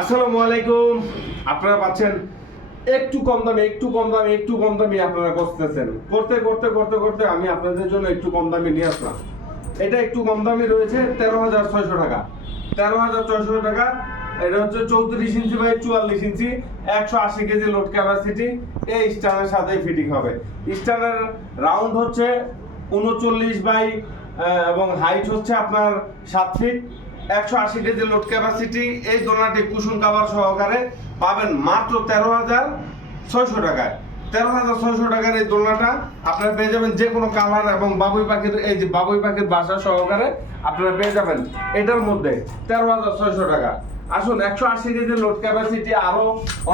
আসসালামু আলাইকুম। আপনারা পাচ্ছেন একটু কম দামে, একটু কম দামে, একটু কম দামে আপনারা করতেছেন করতে করতে করতে করতে আমি আপনাদের জন্য একটু কম দামে নিয়ে আসলাম। এটা একটু কম দামে রয়েছে তেরো হাজার ছয়শো টাকা। তেরো হাজার ছয়শো টাকা, এটা হচ্ছে চৌত্রিশ ইঞ্চি বাই চুয়াল্লিশ ইঞ্চি, একশো আশি কেজি লোড ক্যাপাসিটি এই স্ট্যান্ডের সাথে ফিটিং হবে। স্ট্যান্ডের রাউন্ড হচ্ছে উনচল্লিশ বাই এবং হাইট হচ্ছে আপনার সাত ফিট একশো আশি কেজি লোড ক্যাপাসিটি এই দোলনাটি কুশন কাভার সহকারে পাবেন মাত্র তেরো হাজার ছয়শো টাকায়। তেরো হাজার ছয়শো টাকার এই দোলনাটা আপনারা পেয়ে যাবেন যে কোনো কালার এবং বাবুই পাখির, এই যে বাবুই পাখির বাসা সহকারে আপনারা পেয়ে যাবেন। এটার মধ্যে তেরো হাজার ছয়শো টাকা। আসুন, একশো আশি কেজি লোড ক্যাপাসিটি আরও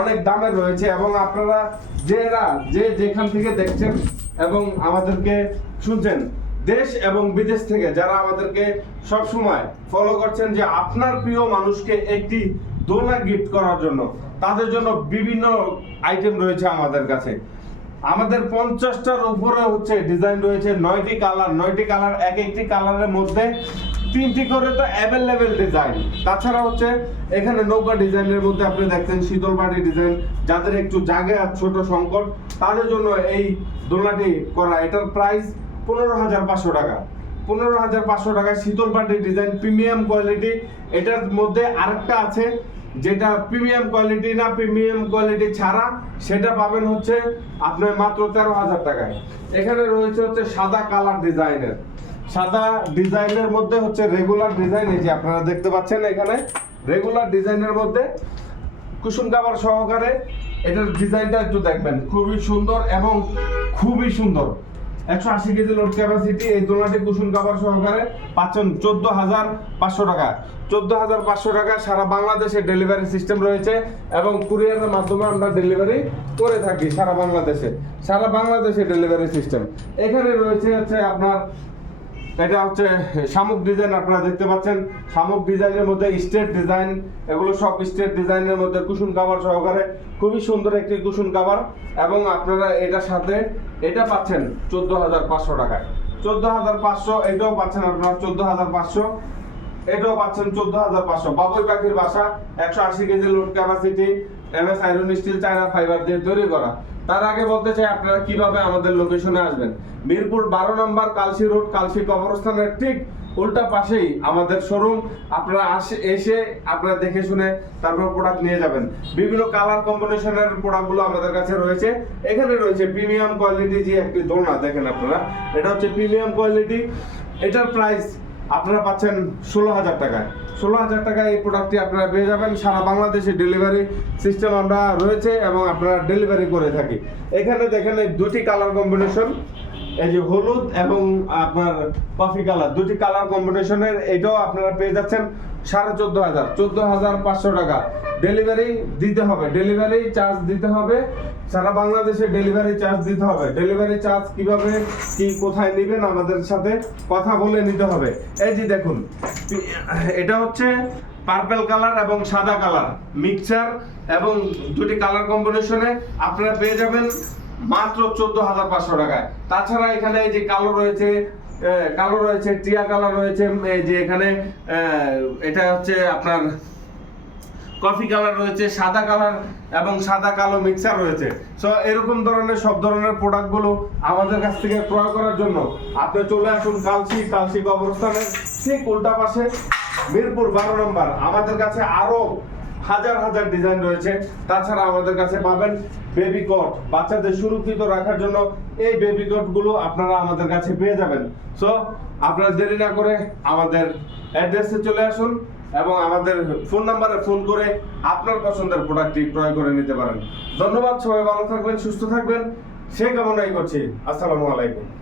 অনেক দামের রয়েছে এবং আপনারা যেরা যে যেখান থেকে দেখছেন এবং আমাদেরকে শুনছেন দেশ এবং বিদেশ থেকে যারা আমাদেরকে সব সময় ফলো করছেন যে আপনার প্রিয় মানুষকে একটি দোলনা গিফট করার জন্য, তাদের জন্য বিভিন্ন আইটেম রয়েছে আমাদের কাছে। আমাদের পঞ্চাশটার উপরে হচ্ছে ডিজাইন রয়েছে, নয়টি কালার নয়টি কালার এক একটি কালারের মধ্যে তিনটি করে তো অ্যাভেলেবেল ডিজাইন তাছাড়া হচ্ছে এখানে নৌকা ডিজাইনের মধ্যে আপনি দেখছেন শীতল পাটি ডিজাইন যাদের একটু জায়গা আর ছোট সংকট, তাদের জন্য এই দোলনাটি করা। এটার প্রাইস পনেরো হাজার পাঁচশো টাকা। পনেরো হাজার পাঁচশো টাকায় শীতল পাটি ডিজাইন প্রিমিয়াম কোয়ালিটি এটার মধ্যে আরেকটা আছে, যেটা প্রিমিয়াম কোয়ালিটি না প্রিমিয়াম কোয়ালিটি ছাড়া, সেটা পাবেন হচ্ছে আপনার মাত্র তেরো হাজার টাকায়। এখানে রয়েছে হচ্ছে সাদা কালার ডিজাইনের সাদা ডিজাইনের মধ্যে হচ্ছে রেগুলার ডিজাইন এই যে আপনারা দেখতে পাচ্ছেন এখানে। রেগুলার ডিজাইনের মধ্যে কুসুম কাবার সহকারে এটার ডিজাইনটা একটু দেখবেন। খুবই সুন্দর এবং খুবই সুন্দর। একশো আশি কেজি লোড ক্যাপাসিটি এই দোলনাটি কুসুম কাভার সহকারে পাচ্ছেন চোদ্দ হাজার পাঁচশো টাকা। চোদ্দ হাজার পাঁচশো টাকা সারা বাংলাদেশে ডেলিভারি সিস্টেম রয়েছে এবং কুরিয়ারের মাধ্যমে আমরা ডেলিভারি করে থাকি সারা বাংলাদেশে। সারা বাংলাদেশে ডেলিভারি সিস্টেম এখানে রয়েছে হচ্ছে আপনার এটা হচ্ছে শামুক ডিজাইন আপনারা দেখতে পাচ্ছেন। শামুক ডিজাইনের মধ্যে স্টেট ডিজাইন এগুলো সব স্টেট ডিজাইনের মধ্যে কুসুন কাভার সহকারে খুবই সুন্দর একটি কুসুন কাভার এবং আপনারা এটার সাথে এটা পাচ্ছেন চোদ্দ হাজার পাঁচশো টাকায়। চোদ্দ হাজার পাঁচশো, এটাও পাচ্ছেন আপনারা চোদ্দ হাজার পাঁচশো। এটাও পাচ্ছেন চোদ্দ হাজার পাঁচশো। বাবুই পাখির বাসা, একশো আশি KG load capacity MS iron steel China fibre দিয়ে তৈরি করা। তার আগে বলতে চাই, আপনারা কীভাবে আমাদের লোকেশনে আসবেন? মিরপুর বারো নম্বর কালসি রোড কালসি কবরস্থানের ঠিক উল্টা পাশেই আমাদের শোরুম আপনারা আসে, এসে আপনারা দেখে শুনে তারপর প্রোডাক্ট নিয়ে যাবেন। বিভিন্ন কালার কম্বিনেশনের প্রোডাক্টগুলো আমাদের কাছে রয়েছে। এখানে রয়েছে প্রিমিয়াম কোয়ালিটি যে একটি দোলনা, দেখেন আপনারা। এটা হচ্ছে প্রিমিয়াম কোয়ালিটি এটার প্রাইস আপনারা পাচ্ছেন ষোলো হাজার টাকায়। ষোলো হাজার টাকায় এই প্রোডাক্টটি আপনারা পেয়ে যাবেন। সারা বাংলাদেশে ডেলিভারি সিস্টেম আমরা রয়েছে এবং আপনারা ডেলিভারি করে থাকি। এখানে দেখেন এই দুটি কালার কম্বিনেশন এই যে হলুদ এবং আপনার কফি কালার দুটি কালার কম্বিনেশনের এটাও আপনারা পেয়ে যাচ্ছেন সাড়ে চোদ্দ হাজার। চোদ্দ হাজার পাঁচশো টাকা। ডেলিভারি দিতে হবে। ডেলিভারি চার্জ দিতে হবে। সারা বাংলাদেশে ডেলিভারি চার্জ দিতে হবে। ডেলিভারি চার্জ কীভাবে, কি, কোথায় নেবেন আমাদের সাথে কথা বলে নিতে হবে। এই যে দেখুন, এটা হচ্ছে পার্পল কালার এবং সাদা কালার মিক্সচার এবং দুটি কালার কম্বিনেশনে আপনারা পেয়ে যাবেন মাত্র চোদ্দ হাজার পাঁচশো টাকায়। তাছাড়া এখানে এই যে কালো রয়েছে কালো রয়েছে, টিয়া কালার রয়েছে, এই যে এখানে এটা হচ্ছে আপনার কফি কালার রয়েছে, সাদা কালার এবং সাদা কালো মিক্সার রয়েছে। সো এরকম ধরনের, সব ধরনের প্রোডাক্টগুলো আমাদের কাছ থেকে ক্রয় করার জন্য আপনি চলে আসুন কালসি কালসি কবরস্থানের ঠিক উল্টা পাশে মিরপুর বারো নম্বর। আমাদের কাছে আরও হাজার হাজার ডিজাইন রয়েছে। তাছাড়া আমাদের কাছে পাবেন বেবি কট বাচ্চাদের সুরক্ষিত রাখার জন্য এই বেবি কোটগুলো আপনারা আমাদের কাছে পেয়ে যাবেন। সো আপনারা দেরি না করে আমাদের অ্যাড্রেসে চলে আসুন। এবং আমাদের ফোন নাম্বারে ফোন করে আপনার পছন্দের প্রোডাক্টটি ক্রয় করে নিতে পারেন। ধন্যবাদ, সবাই ভালো থাকবেন, সুস্থ থাকবেন। সে কামনাই করছি। আসসালামু আলাইকুম।